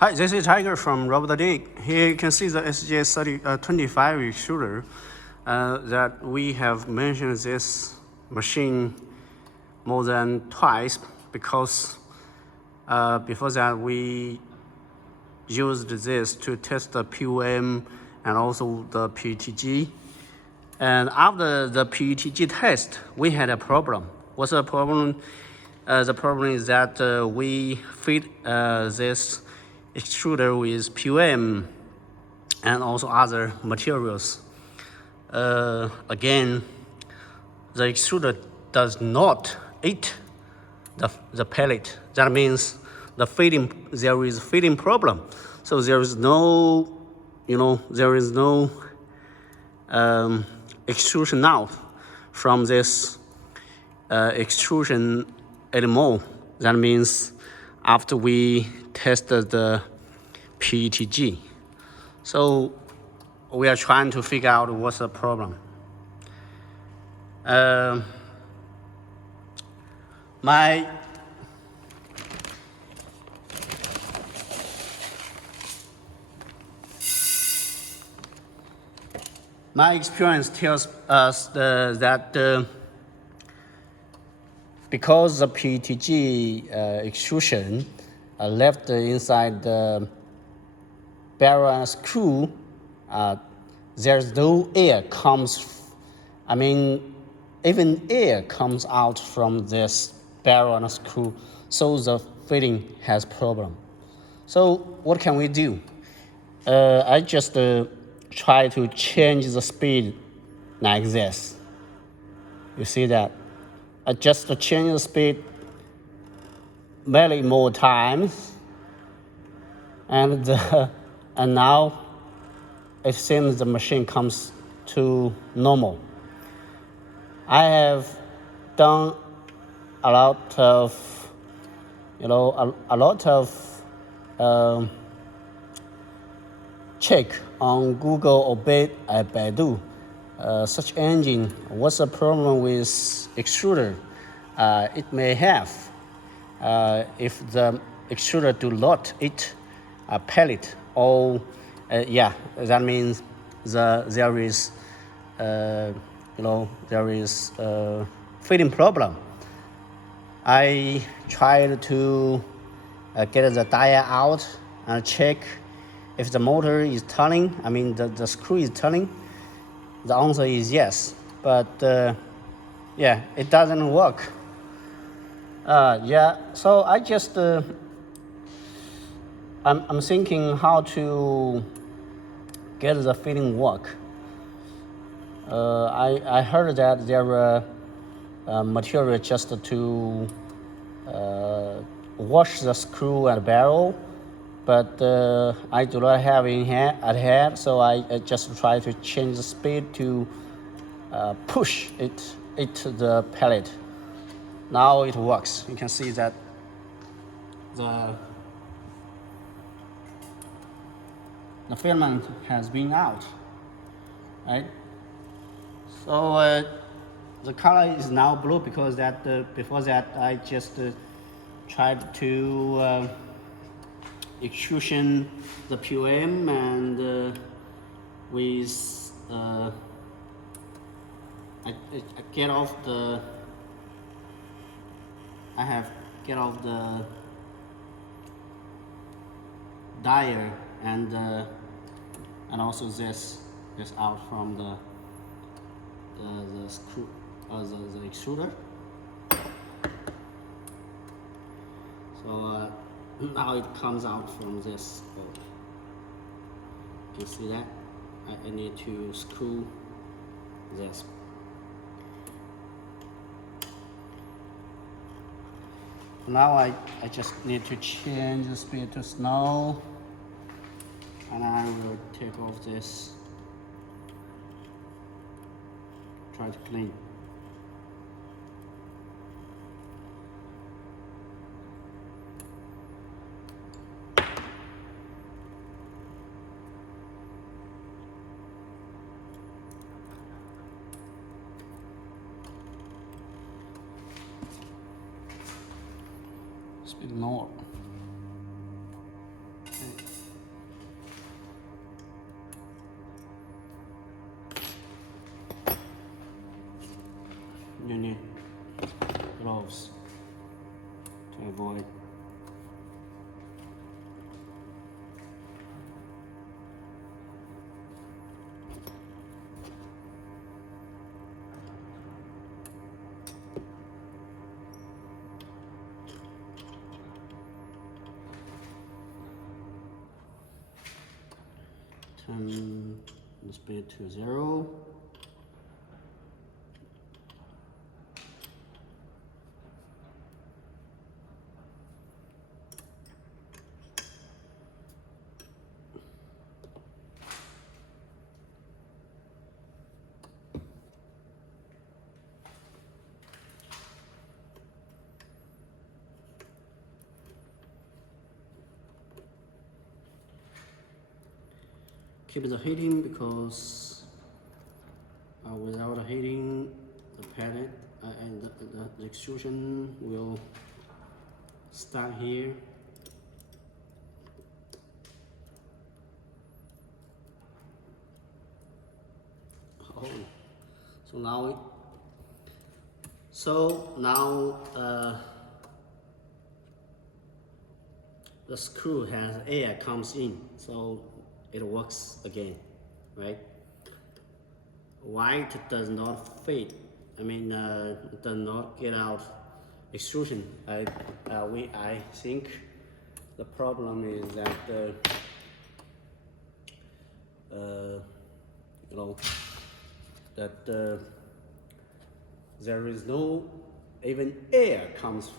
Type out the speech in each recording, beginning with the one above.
Hi, this is Tiger from RobotDigg. Here you can see the SJ25 extruder that we have mentioned this machine more than twice because before that we used this to test the POM and also the PETG. And after the PETG test, we had a problem. What's the problem? The problem is that we feed this extruder with POM and also other materials. Again, the extruder does not eat the pellet. That means there is feeding problem. So there is no, extrusion out from this extrusion anymore. That means after we tested the PETG. So we are trying to figure out what's the problem. My experience tells us that because the PETG extrusion left inside the barrel and screw, there's no air comes. Even air comes out from this barrel and screw, so the fitting has problem. So what can we do? I just try to change the speed like this. You see that? I just change the speed many more times, and now it seems the machine comes to normal. I have done a lot of, check on Google or Baidu, search engine. What's the problem with extruder? It may have, if the extruder do not eat a pellet, or that means there is feeding problem. I tried to get the dial out and check if the motor is turning. The screw is turning. The answer is yes, but it doesn't work. So I just I'm thinking how to get the fitting work. I heard that there were material just to wash the screw and barrel, but I do not have at hand, so I just try to change the speed to push it the pellet. Now it works. You can see that the filament has been out, right? So the color is now blue because before that I just tried to extrusion the POM and with I have get off the dial and also this out from the screw or the extruder. So now it comes out from this bolt. You see that? I need to screw this. Now I just need to change the speed to slow, and I will take off this. Try to clean. Speed more. Okay. turn the speed to 0. Keep the heating because without heating, the pellet and the extrusion will start here. Oh, so now the screw has air comes in, so it works again, right? White does not fade. I mean, does not get out extrusion. I think the problem is that you know that there is no even air comes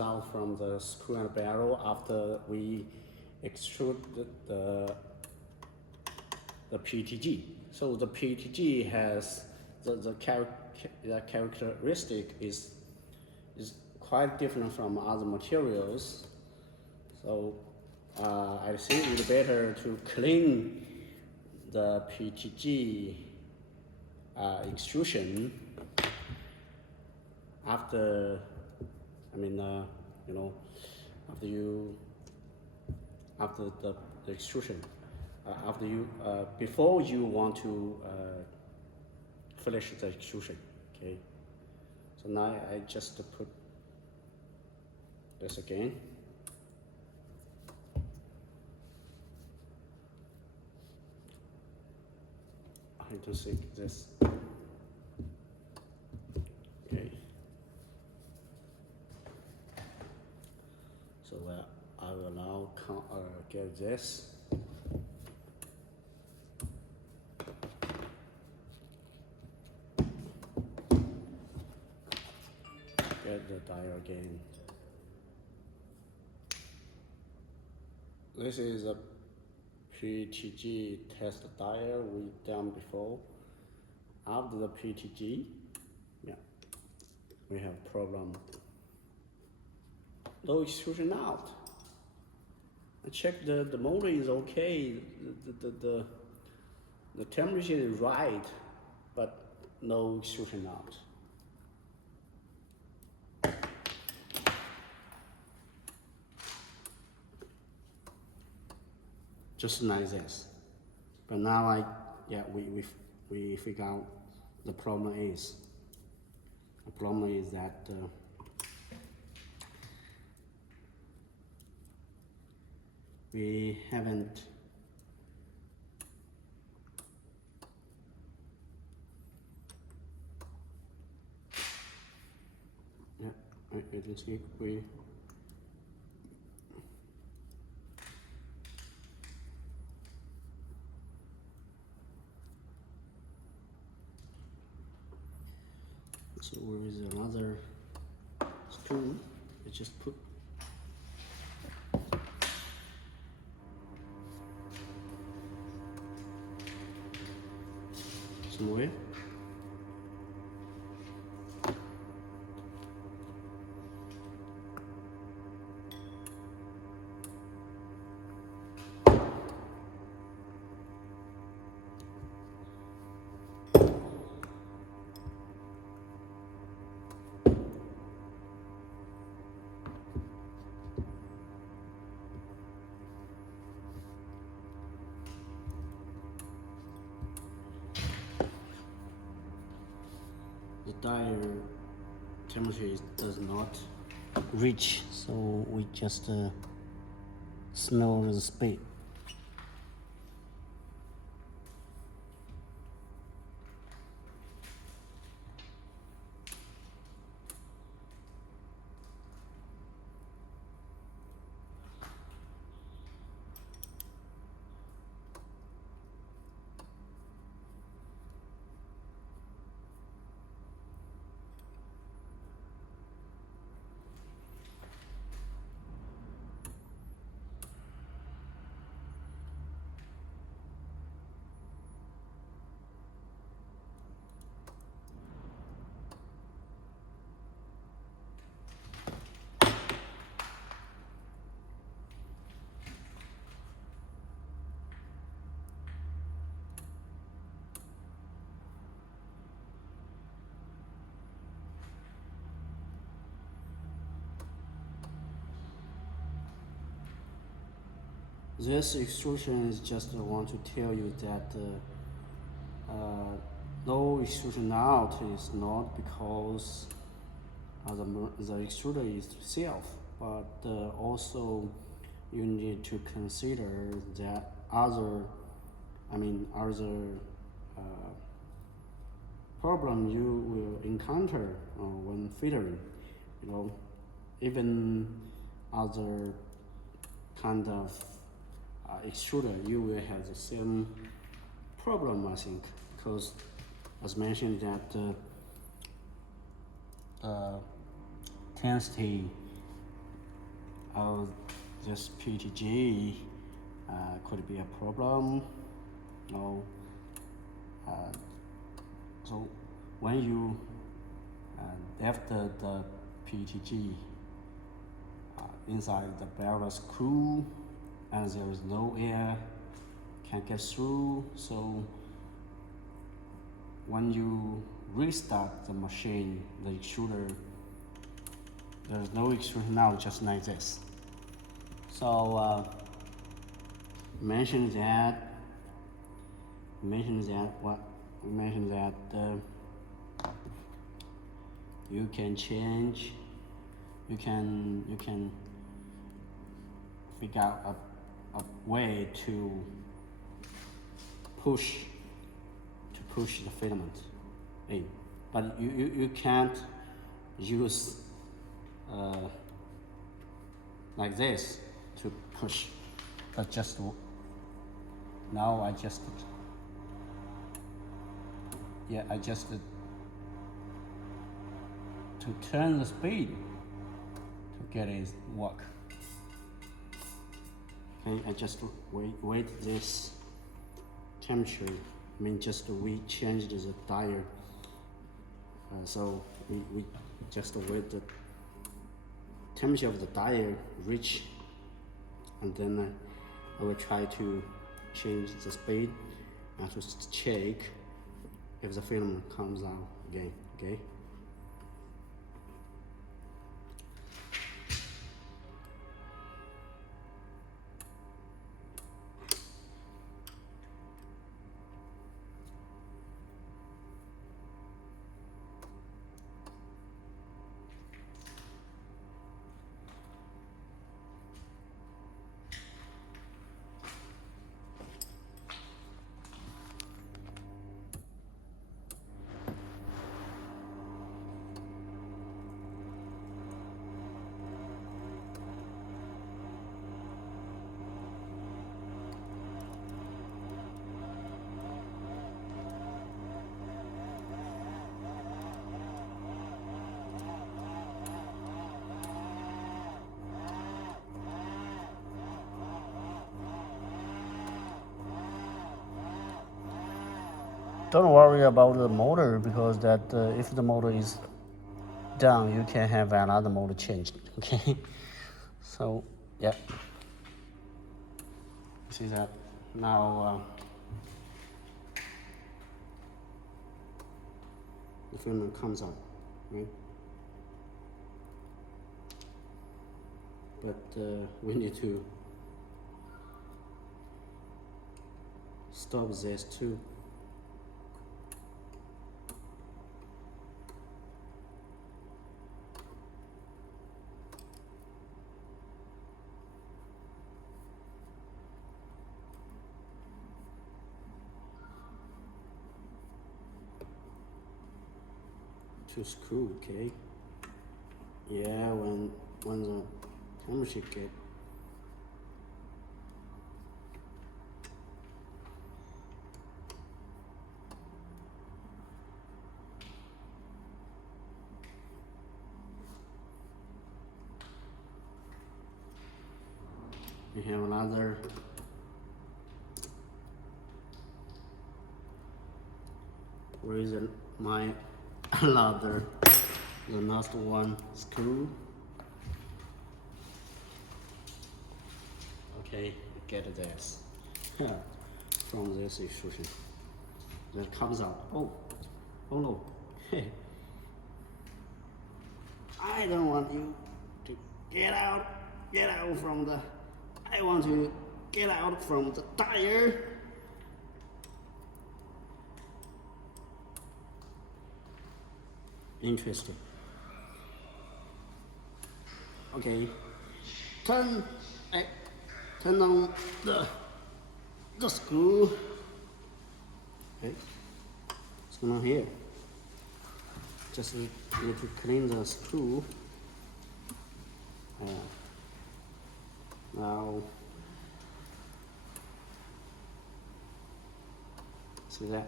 out from the screw and barrel after we extrude the PETG. So the PETG has the characteristic is quite different from other materials. So I think it's better to clean the PETG extrusion after, I mean, you know, after the extrusion, before you want to finish the extrusion. Okay. So now I just put this again. I don't think this. Okay. So I will now get this. Get the dial again. This is a PETG test dial we done before. After the PETG, yeah, we have problem. No extrusion out. I checked the motor is okay. The temperature is right, but no extrusion out. Just like this. But now we figure out the problem is. The problem is that we haven't I don't think we so where is another spoon? I just put somewhere. The dial temperature does not reach, so we just smell the speed. This extrusion is just want to tell you that no extrusion out is not because the extruder itself, but also you need to consider that other problem you will encounter when filtering. You know, even other kind of extruder, you will have the same problem, I think, because as mentioned that intensity of this PETG could be a problem. So when you left the PETG inside the barrel screw, and there is no air can get through, so when you restart the machine, the extruder, there's no extrusion now, just like this. So mentioned that you can change, you can figure out a way to push the filament in, but you can't use like this to push, but just now I just to turn the speed to get it work. Okay, I just wait this temperature. Just we changed the diode, so we just wait the temperature of the diode reach, and then I will try to change the speed and to check if the film comes out again. Okay. Don't worry about the motor, because that if the motor is down, you can have another motor changed. Okay, so yeah, see that now the filament comes out, right? But we need to stop this too. To screw, okay? Yeah, when the temperature get we have another reason my another the last one screw. Okay, get this from this extrusion that comes out. Oh no. I don't want you to get out from the, I want you get out from the tire. Interesting. Okay, turn on the screw. Okay, what's going on here? Just need to clean the screw. Now, see that?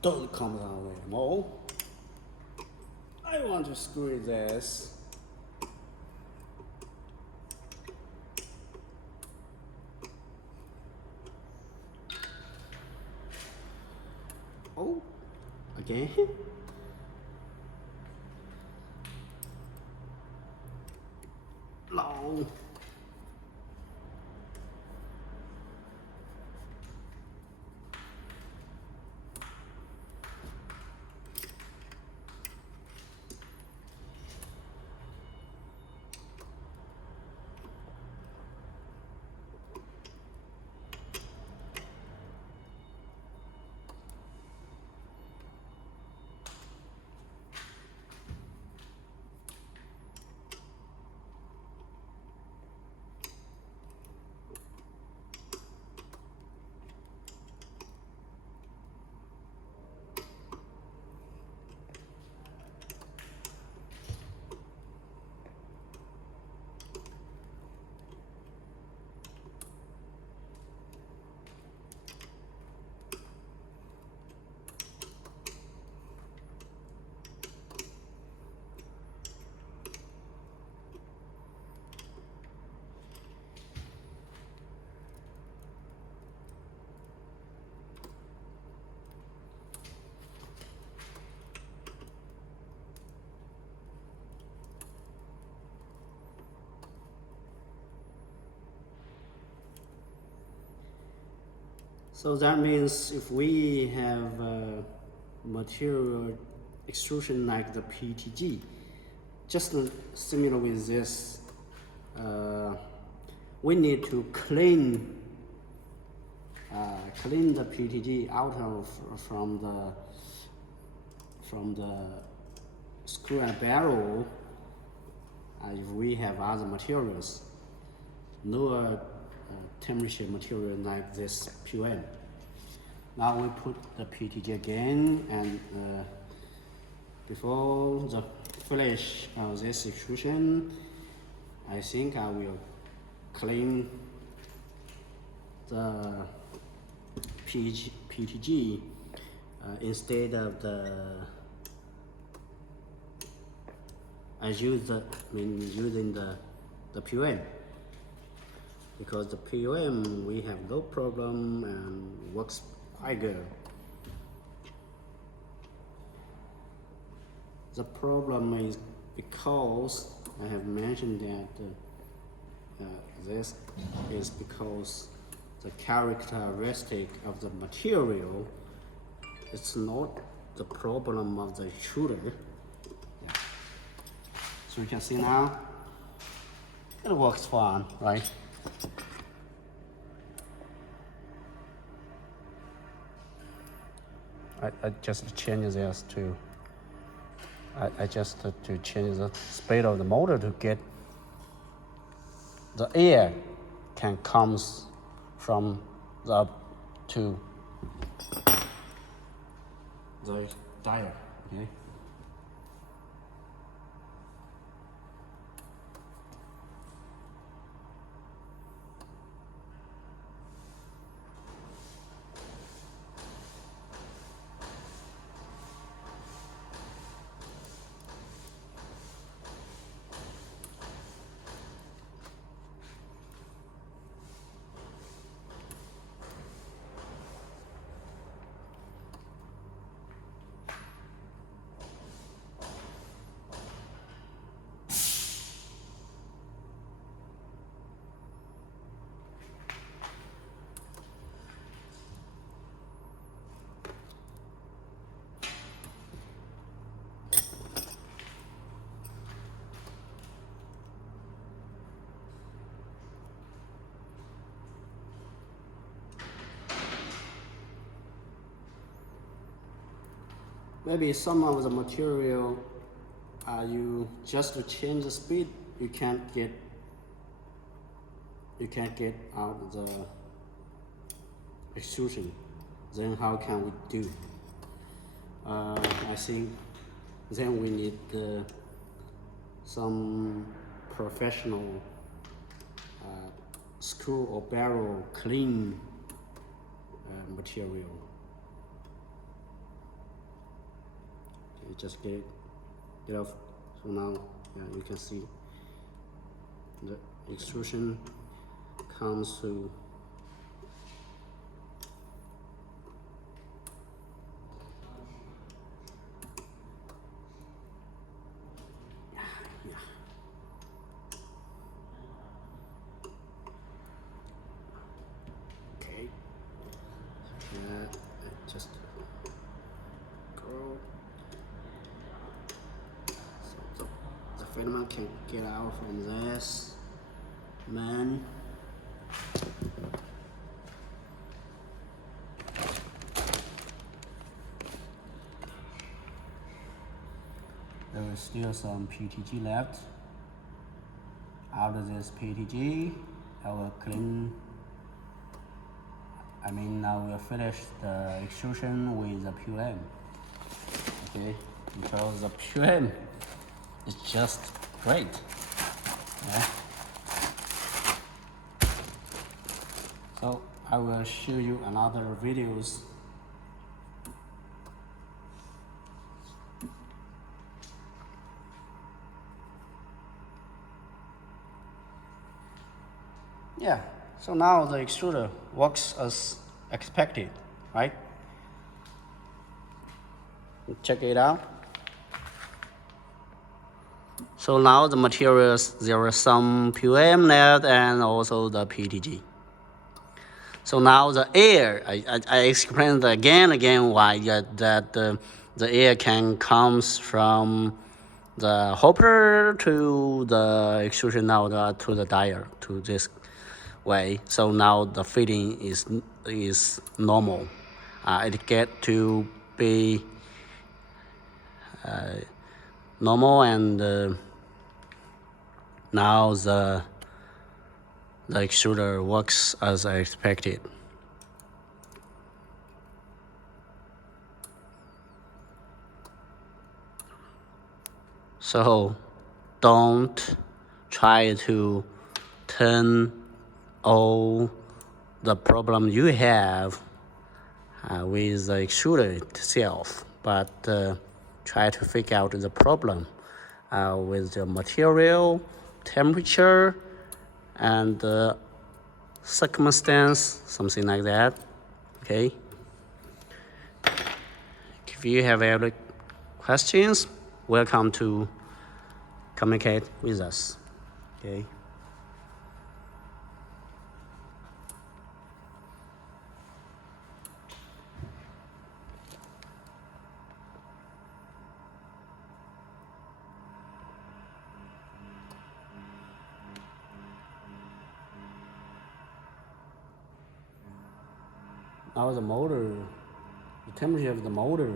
Don't come that way anymore. I want to screw this. Oh, again. Long. So that means if we have material extrusion like the PETG, just similar with this, we need to clean the PETG out of from the screw and barrel. If we have other materials, lower temperature material like this PUM. Now we put the PETG again, and before the finish of this extrusion, I think I will clean the PETG instead of the using the PUM, because the PUM we have no problem and works quite good. The problem is because I have mentioned that this is because the characteristic of the material, it's not the problem of the extruder. Yeah. So you can see now, it works fine, right? I just change this to, I just to change the speed of the motor to get the air can comes from the to the tire, okay? maybe some of the material you just to change the speed, you can't get out the extrusion. Then how can we do? I think then we need some professional screw or barrel clean material. Okay, just get off. So now, yeah, you can see the extrusion comes to okay. Just go. So the filament can get out from this man. There is still some PETG left. Out of this PETG, I will clean. Now we'll finish the extrusion with the PUM. Okay, because the PUM is just great. Yeah. So I will show you another videos. Yeah, so now the extruder works as expected, right? Check it out. So now the materials, there are some PUM left and also the PETG. So now the air, I explained again why that the air can comes from the hopper to the extrusion now to the dyer to this way. So now the fitting is normal. It get to be normal, and now the extruder works as I expected. So don't try to turn all the problem you have with the extruder itself, but try to figure out the problem with the material, temperature, and circumstance, something like that. Okay. If you have any questions, welcome to communicate with us. Okay. Now the motor, the temperature of the motor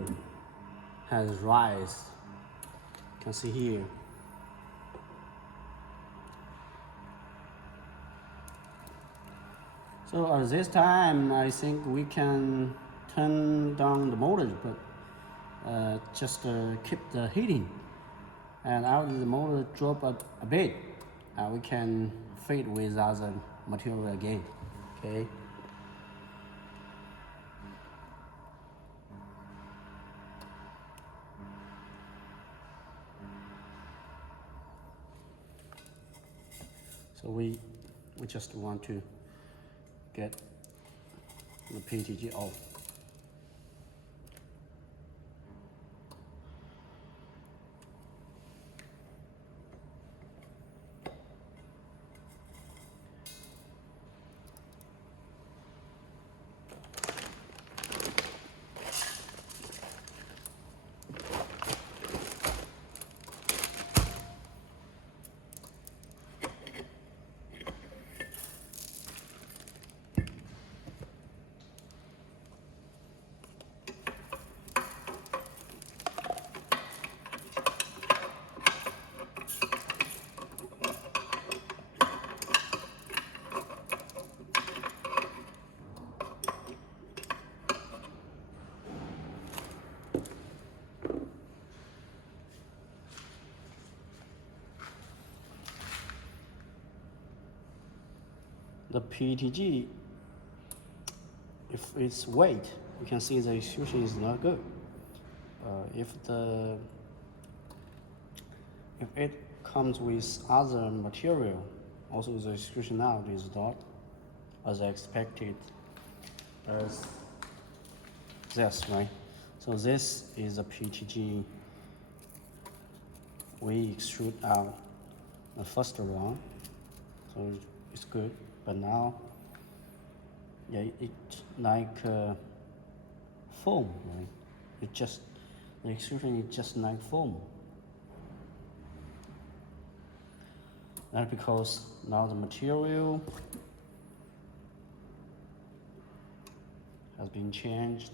has rise. You can see here. So at this time, I think we can turn down the motor, but just keep the heating. And after the motor drop a bit, we can feed with other material again. Okay. So we just want to get the PETG off. the PETG, if it's weight, you can see the extrusion is not good. If it comes with other material, also the extrusion out is not as expected as this, right? So this is a PETG. We extrude out the first round, so it's good. But now, yeah, it's like foam, right? The extrusion is just like foam. That's because now the material has been changed.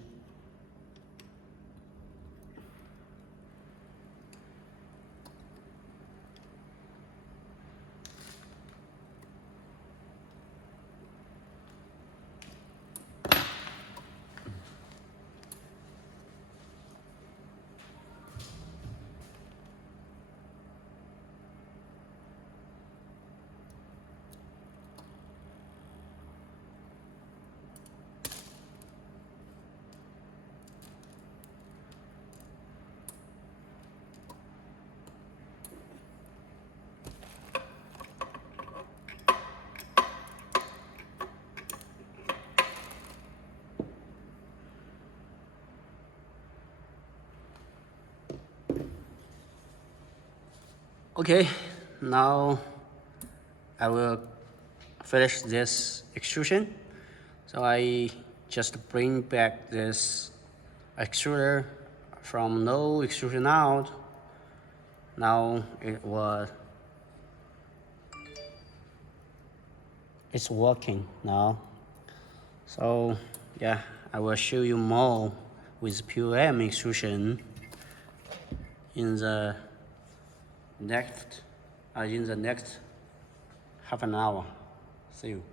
Okay, now I will finish this extrusion. So I just bring back this extruder from no extrusion out. Now it's working now. So yeah, I will show you more with POM extrusion in the next half an hour. See you.